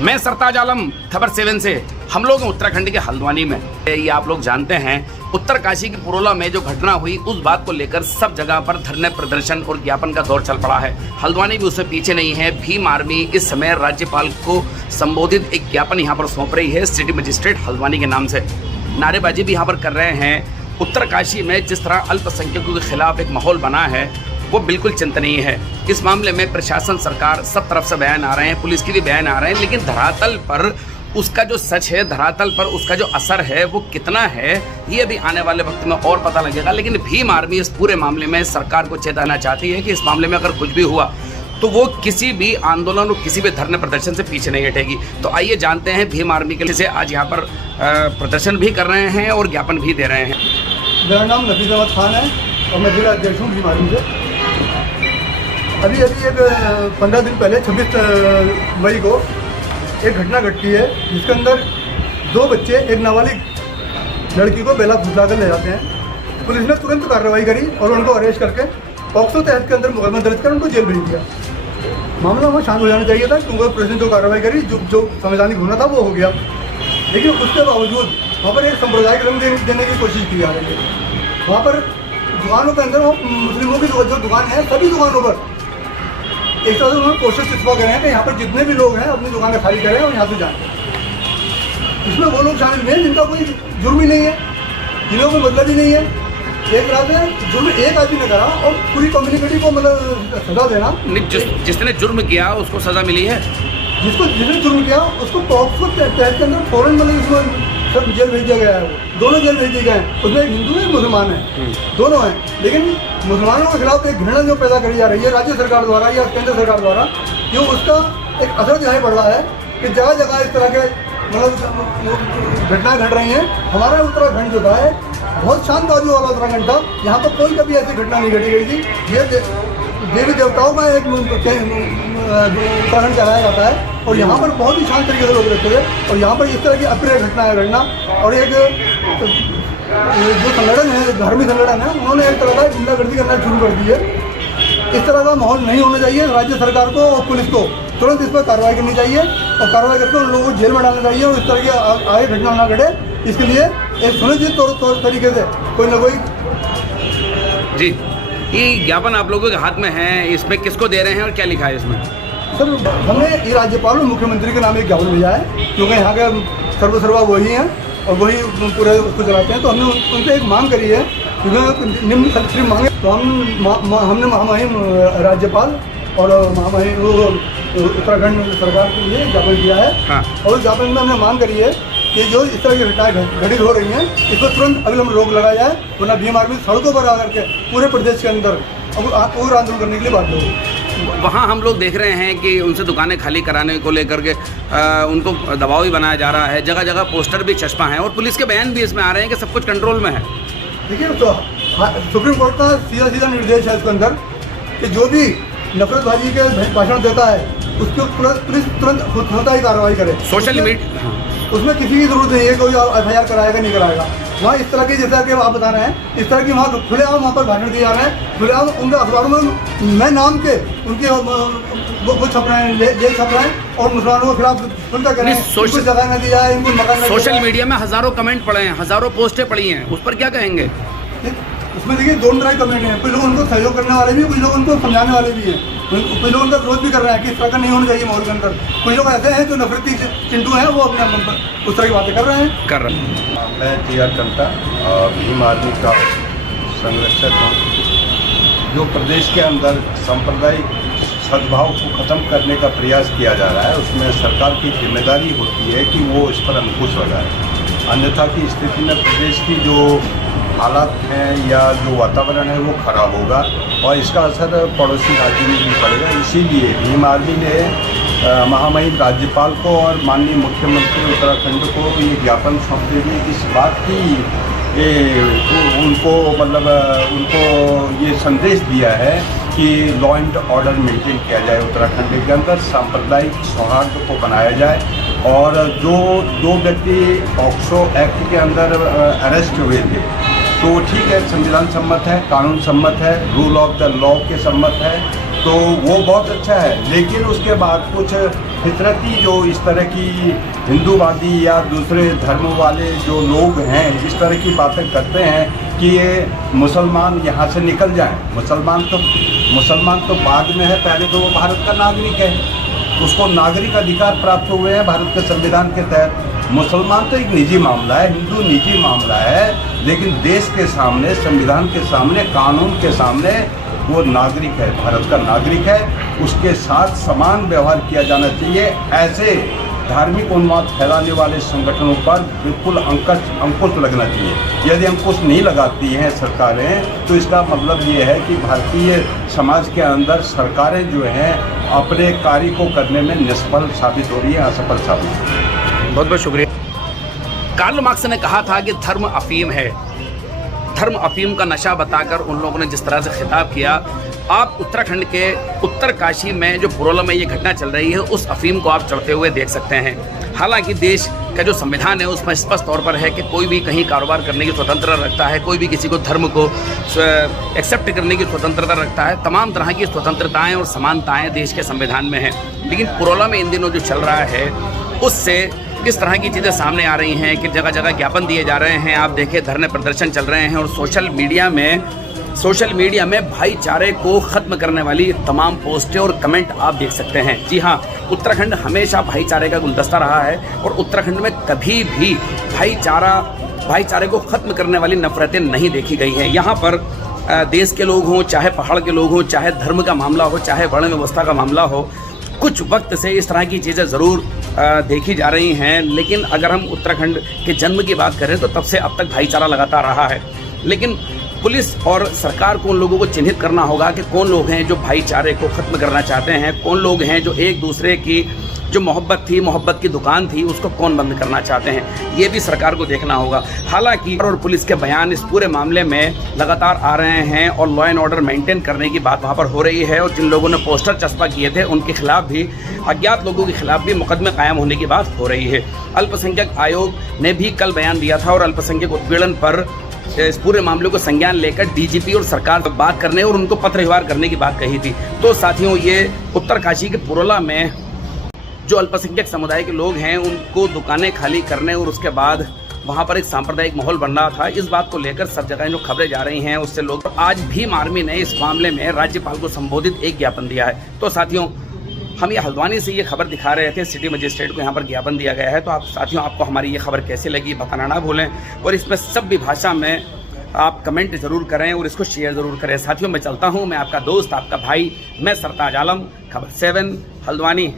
मैं सरताज आलम, खबर 7 से। हम लोग हैं उत्तराखंड के हल्द्वानी में। ये आप लोग जानते हैं उत्तरकाशी की पुरोला में जो घटना हुई, उस बात को लेकर सब जगह पर धरने, प्रदर्शन और ज्ञापन का दौर चल पड़ा है। हल्द्वानी भी उससे पीछे नहीं है। भीम आर्मी इस समय राज्यपाल को संबोधित एक ज्ञापन यहाँ पर सौंप रही है सिटी मजिस्ट्रेट हल्द्वानी के नाम से। नारेबाजी भी यहाँ पर कर रहे हैं। उत्तरकाशी में जिस तरह अल्पसंख्यकों के खिलाफ एक माहौल बना है वो बिल्कुल चिंतनीय है। इस मामले में प्रशासन, सरकार, सब तरफ से बयान आ रहे हैं, पुलिस के भी बयान आ रहे हैं, लेकिन धरातल पर उसका जो सच है, धरातल पर उसका जो असर है वो कितना है, ये भी आने वाले वक्त में और पता लगेगा। लेकिन भीम आर्मी इस पूरे मामले में सरकार को चेताना चाहती है कि इस मामले में अगर कुछ भी हुआ तो वो किसी भी आंदोलन और किसी भी धरने प्रदर्शन से पीछे नहीं हटेगी। तो आइए जानते हैं भीम आर्मी के लिए से आज यहाँ पर प्रदर्शन भी कर रहे हैं और ज्ञापन भी दे रहे हैं। मेरा नाम नफीस अहमद खान है और मैं जिला अध्यक्ष हूँ भीम आर्मी से। अभी एक 15 दिन पहले 26 मई को एक घटना घटती है जिसके अंदर 2 बच्चे, एक नाबालिग लड़की को बेला फुसला कर ले जाते हैं। पुलिस ने तुरंत कार्रवाई करी और उनको अरेस्ट करके पॉक्सो तहत के अंदर मुकदमा दर्ज कर उनको जेल भेज दिया। मामला वहाँ शांत हो जाना चाहिए था क्योंकि पुलिस ने जो कार्रवाई करी, जो संवैधानिक होना था वो हो गया। लेकिन उसके बावजूद वहाँ पर एक सांप्रदायिक रंग देने की कोशिश की जा रही है। वहाँ पर दुकानों के अंदर वो मुस्लिमों की जो दुकान है, सभी दुकानों पर एक तरह से उन्होंने कोशिश इस बात करें कि यहाँ पर जितने भी लोग हैं अपनी दुकानें खाली करें और यहाँ से जाएं। इसमें वो लोग शामिल नहीं हैं जिनका कोई जुर्म ही नहीं है, जिन्हें कोई मतलब ही नहीं है। एक तरह से जुर्म एक आदमी ने करा और पूरी कम्युनिटी को मतलब सजा देना। जिसने जुर्म किया उसको सजा मिली है। जिसने जुर्म किया उसको पॉक्सो तहत के अंदर फौरन मतलब इसमें सब जेल भेज दिया गया है। वो दोनों जेल भेज दिए गए हैं। उसमें एक हिंदू है, एक मुसलमान है, दोनों हैं। लेकिन मुसलमानों के खिलाफ एक घृणा जो पैदा करी जा रही है राज्य सरकार द्वारा या केंद्र सरकार द्वारा, जो उसका एक असर दिखाई पड़ रहा है कि जगह जगह इस तरह के मतलब घटनाएं घट रही हैं। हमारा उत्तराखंड जो था है बहुत शांत बाजू वाला उत्तराखंड था। यहाँ पर कोई कभी ऐसी घटना नहीं घटी गई थी। ये देवी देवताओं का एक उत्तराखंड चलाया जाता है और यहाँ पर बहुत ही शांत तरीके से लोग रहते थे। और यहाँ पर इस तरह की अप्रिय घटनाएं घटना और एक जो संगठन है, धार्मिक संगठन है, उन्होंने एक तरह का गुंडागर्दी करना शुरू कर दी है। इस तरह का माहौल नहीं होना चाहिए। राज्य सरकार को और पुलिस को तुरंत इस पर कार्रवाई करनी चाहिए और कार्रवाई करके उन लोगों को जेल में डालना चाहिए और इस तरह की आगे घटना ना घटे, इसके लिए एक सुनिश्चित तौर तरीके से कोई ना कोई। जी, ये ज्ञापन आप लोगों के हाथ में है, इसमें किसको दे रहे हैं और क्या लिखा है इसमें? सर, हमने ये राज्यपाल और मुख्यमंत्री के नाम एक ज्ञापन भेजा है क्योंकि यहाँ के सर्वसर्वा वही हैं और वही पूरे उसको चलाते हैं। तो हमने उनसे एक मांग करी है क्योंकि निम्न सिर्फ मांगे तो हमने महामहिम राज्यपाल और महामहिम उत्तराखंड सरकार के लिए ज्ञापन दिया है। हाँ। और उस ज्ञापन में हमने मांग करी है कि जो इस तरह की घटनाएं घटित हो रही हैं इस पर तुरंत अविलंब रोक लगाया जाए, वरना भीम आर्मी सड़कों पर आकर के पूरे प्रदेश के अंदर उग्र आंदोलन करने के लिए बाध्य होगी। वहाँ हम लोग देख रहे हैं कि उनसे दुकानें खाली कराने को लेकर के उनको दबाव भी बनाया जा रहा है। जगह जगह पोस्टर भी चस्पा हैं और पुलिस के बयान भी इसमें आ रहे हैं कि सब कुछ कंट्रोल में है। देखिए, तो सुप्रीम कोर्ट का सीधा निर्देश है इसके अंदर कि जो भी नफरतबाजी के भाषण देता है उसके पुलिस तुरंत ही कार्रवाई करे। उसमें किसी की जरूरत नहीं है कोई FIR कराएगा नहीं कराएगा। वहाँ इस तरह की, जैसा कि आप बता रहे हैं, इस तरह की वहाँ खुलेआम वहाँ पर भाषण दिए जा रहे हैं, खुलेआम उनके अखबारों में मैं नाम के उनके वो छप रहे हैं, ले छप रहे हैं और मुसलमानों के खिलाफ उनका करें, इनको जगह न दी जाए, इनको मकान। सोशल मीडिया में हजारों कमेंट पड़े हैं, हजारों पोस्टें पड़ी हैं, उस पर क्या कहेंगे? उसमें देखिए दोनों तरह के कमेंट हैं, कुछ लोग उनको सहयोग करने वाले भी, कुछ लोग उनको समझाने वाले भी हैं, कुछ लोग उनका विरोध भी कर रहे हैं कि इस तरह का नहीं होना चाहिए माहौल के अंदर। कुछ लोग ऐसे हैं जो नफरती चिंटू हैं, वो अपने उस तरह की बातें कर रहे हैं। मैं TR कंटा भीम आर्मी का संरक्षक हूँ। जो प्रदेश के अंदर सांप्रदायिक सद्भाव को ख़त्म करने का प्रयास किया जा रहा है, उसमें सरकार की जिम्मेदारी होती है कि वो इस पर अंकुश लगाए। अन्यथा की स्थिति में प्रदेश की जो हालात हैं या जो वातावरण है वो खराब होगा और इसका असर पड़ोसी राज्य में भी पड़ेगा। इसीलिए भीम आर्मी ने महामहिम राज्यपाल को और माननीय मुख्यमंत्री उत्तराखंड को ये ज्ञापन सौंपते हुए इस बात की उनको ये संदेश दिया है कि लॉ एंड ऑर्डर मेंटेन किया जाए उत्तराखंड के अंदर, सांप्रदायिक सौहार्द को बनाया जाए। और जो दो व्यक्ति पॉक्सो एक्ट के अंदर अरेस्ट हुए थे, तो ठीक है, संविधान सम्मत है, कानून सम्मत है, रूल ऑफ द लॉ के सम्मत है, तो वो बहुत अच्छा है। लेकिन उसके बाद कुछ फितरती जो इस तरह की हिंदूवादी या दूसरे धर्म वाले जो लोग हैं, इस तरह की बातें करते हैं कि ये मुसलमान यहाँ से निकल जाएं। मुसलमान तो बाद में है, पहले तो वो भारत का नागरिक है, उसको नागरिक अधिकार प्राप्त हुए हैं भारत के संविधान के तहत। मुसलमान तो एक निजी मामला है, हिंदू निजी मामला है, लेकिन देश के सामने, संविधान के सामने, कानून के सामने वो नागरिक है, भारत का नागरिक है, उसके साथ समान व्यवहार किया जाना चाहिए। ऐसे धार्मिक उन्माद फैलाने वाले संगठनों पर बिल्कुल अंकुश लगना चाहिए। यदि अंकुश नहीं लगाती हैं सरकारें, तो इसका मतलब ये है कि भारतीय समाज के अंदर सरकारें जो हैं अपने कार्य को करने में निष्फल साबित हो रही है, असफल साबित हो रही है। बहुत बहुत शुक्रिया। कार्ल मार्क्स ने कहा था कि धर्म अफीम है। धर्म अफीम का नशा बताकर उन लोगों ने जिस तरह से खिताब किया, आप उत्तराखंड के उत्तरकाशी में जो पुरोला में ये घटना चल रही है, उस अफीम को आप चढ़ते हुए देख सकते हैं। हालांकि देश का जो संविधान है उसमें स्पष्ट तौर पर है कि कोई भी कहीं कारोबार करने की स्वतंत्रता रखता है, कोई भी किसी को धर्म को एक्सेप्ट करने की स्वतंत्रता रखता है। तमाम तरह की स्वतंत्रताएं और समानताएं देश के संविधान में हैं। लेकिन पुरोला में इन दिनों जो चल रहा है, उससे किस तरह की चीज़ें सामने आ रही हैं कि जगह जगह ज्ञापन दिए जा रहे हैं। आप देखिए, धरने प्रदर्शन चल रहे हैं और सोशल मीडिया में भाईचारे को ख़त्म करने वाली तमाम पोस्टें और कमेंट आप देख सकते हैं। जी हाँ, उत्तराखंड हमेशा भाईचारे का गुलदस्ता रहा है और उत्तराखंड में कभी भी भाईचारे को ख़त्म करने वाली नफरतें नहीं देखी गई हैं। यहाँ पर देश के लोग हों, चाहे पहाड़ के लोग हों, चाहे धर्म का मामला हो, चाहे वर्ण व्यवस्था का मामला हो, कुछ वक्त से इस तरह की चीज़ें ज़रूर देखी जा रही हैं। लेकिन अगर हम उत्तराखंड के जन्म की बात करें तो तब से अब तक भाईचारा लगातार रहा है। लेकिन पुलिस और सरकार को उन लोगों को चिन्हित करना होगा कि कौन लोग हैं जो भाईचारे को ख़त्म करना चाहते हैं, कौन लोग हैं जो एक दूसरे की जो मोहब्बत की दुकान थी, उसको कौन बंद करना चाहते हैं। ये भी सरकार को देखना होगा। हालांकि और पुलिस के बयान इस पूरे मामले में लगातार आ रहे हैं और लॉ एंड ऑर्डर मेंटेन करने की बात वहाँ पर हो रही है। और जिन लोगों ने पोस्टर चस्पा किए थे, उनके खिलाफ भी, अज्ञात लोगों के खिलाफ भी मुकदमे कायम होने की बात हो रही है। अल्पसंख्यक आयोग ने भी कल बयान दिया था और अल्पसंख्यक उत्पीड़न पर इस पूरे मामले को संज्ञान लेकर DGP और सरकार से बात करने और उनको पत्र व्यवहार करने की बात कही थी। तो साथियों, ये उत्तरकाशी के पुरोला में जो अल्पसंख्यक समुदाय के लोग हैं, उनको दुकानें खाली करने और उसके बाद वहाँ पर एक सांप्रदायिक माहौल बन रहा था, इस बात को लेकर सब जगह जो खबरें जा रही हैं उससे लोग, आज भीम आर्मी ने इस मामले में राज्यपाल को संबोधित एक ज्ञापन दिया है। तो साथियों, हम ये हल्द्वानी से ये खबर दिखा रहे थे, सिटी मजिस्ट्रेट को यहाँ पर ज्ञापन दिया गया है। तो आप साथियों, आपको हमारी ये खबर कैसी लगी बताना ना भूलें और इसमें सभ्य भाषा में आप कमेंट ज़रूर करें और इसको शेयर ज़रूर करें। साथियों, मैं चलता हूँ, मैं आपका दोस्त, आपका भाई, मैं सरताज आलम, खबर 7 हल्द्वानी।